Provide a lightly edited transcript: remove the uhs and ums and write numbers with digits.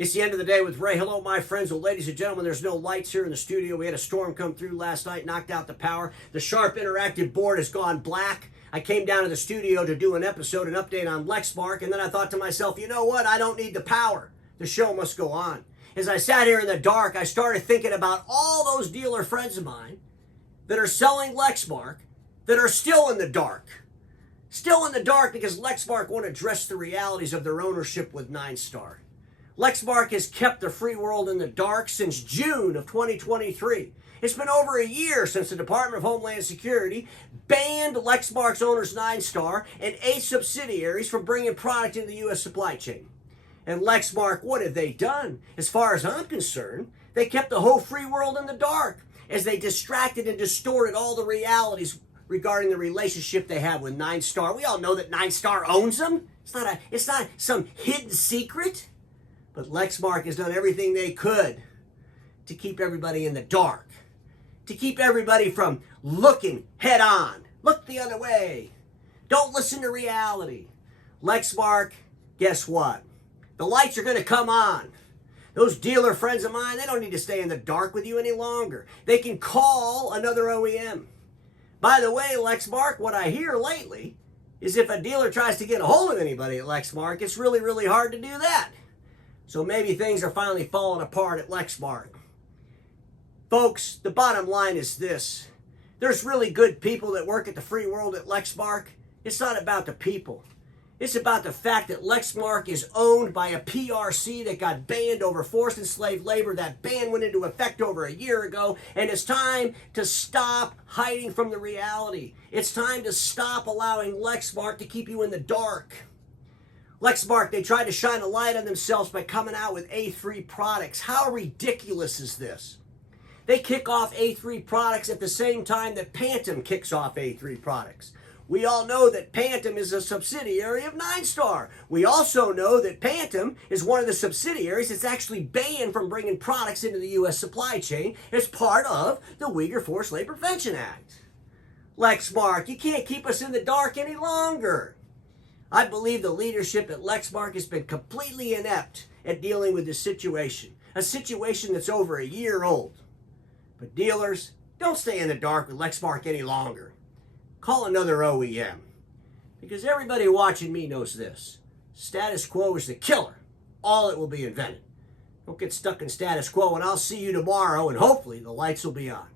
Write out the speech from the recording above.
It's the end of the day with Ray. Hello, my friends. Well, ladies and gentlemen, there's no lights here in the studio. We had a storm come through last night, knocked out the power. The Sharp Interactive board has gone black. I came down to the studio to do an episode, an update on Lexmark, and then I thought to myself, you know what? I don't need the power. The show must go on. As I sat here in the dark, I started thinking about all those dealer friends of mine that are selling Lexmark that are still in the dark. Still in the dark because Lexmark won't address the realities of their ownership with Ninestar. Lexmark has kept the free world in the dark since June of 2023. It's been over a year since the Department of Homeland Security banned Lexmark's owners Ninestar and 8 subsidiaries from bringing product into the U.S. supply chain. And Lexmark, what have they done? As far as I'm concerned, they kept the whole free world in the dark as they distracted and distorted all the realities regarding the relationship they have with Ninestar. We all know that Ninestar owns them. It's not some hidden secret. But Lexmark has done everything they could to keep everybody in the dark, to keep everybody from looking head on. Look the other way. Don't listen to reality. Lexmark, guess what? The lights are going to come on. Those dealer friends of mine, they don't need to stay in the dark with you any longer. They can call another OEM. By the way, Lexmark, what I hear lately is if a dealer tries to get a hold of anybody at Lexmark, it's really, really hard to do that. So maybe things are finally falling apart at Lexmark. Folks, the bottom line is this. There's really good people that work at the free world at Lexmark. It's not about the people. It's about the fact that Lexmark is owned by a PRC that got banned over forced enslaved labor. That ban went into effect over a year ago, and it's time to stop hiding from the reality. It's time to stop allowing Lexmark to keep you in the dark. Lexmark, they tried to shine a light on themselves by coming out with A3 products. How ridiculous is this? They kick off A3 products at the same time that Pantom kicks off A3 products. We all know that Pantom is a subsidiary of Ninestar. We also know that Pantom is one of the subsidiaries that's actually banned from bringing products into the U.S. supply chain as part of the Uyghur Forced Labor Prevention Act. Lexmark, you can't keep us in the dark any longer. I believe the leadership at Lexmark has been completely inept at dealing with this situation, a situation that's over a year old. But dealers, don't stay in the dark with Lexmark any longer. Call another OEM. Because everybody watching me knows this. Status quo is the killer. All it will be invented. Don't get stuck in status quo, and I'll see you tomorrow, and hopefully the lights will be on.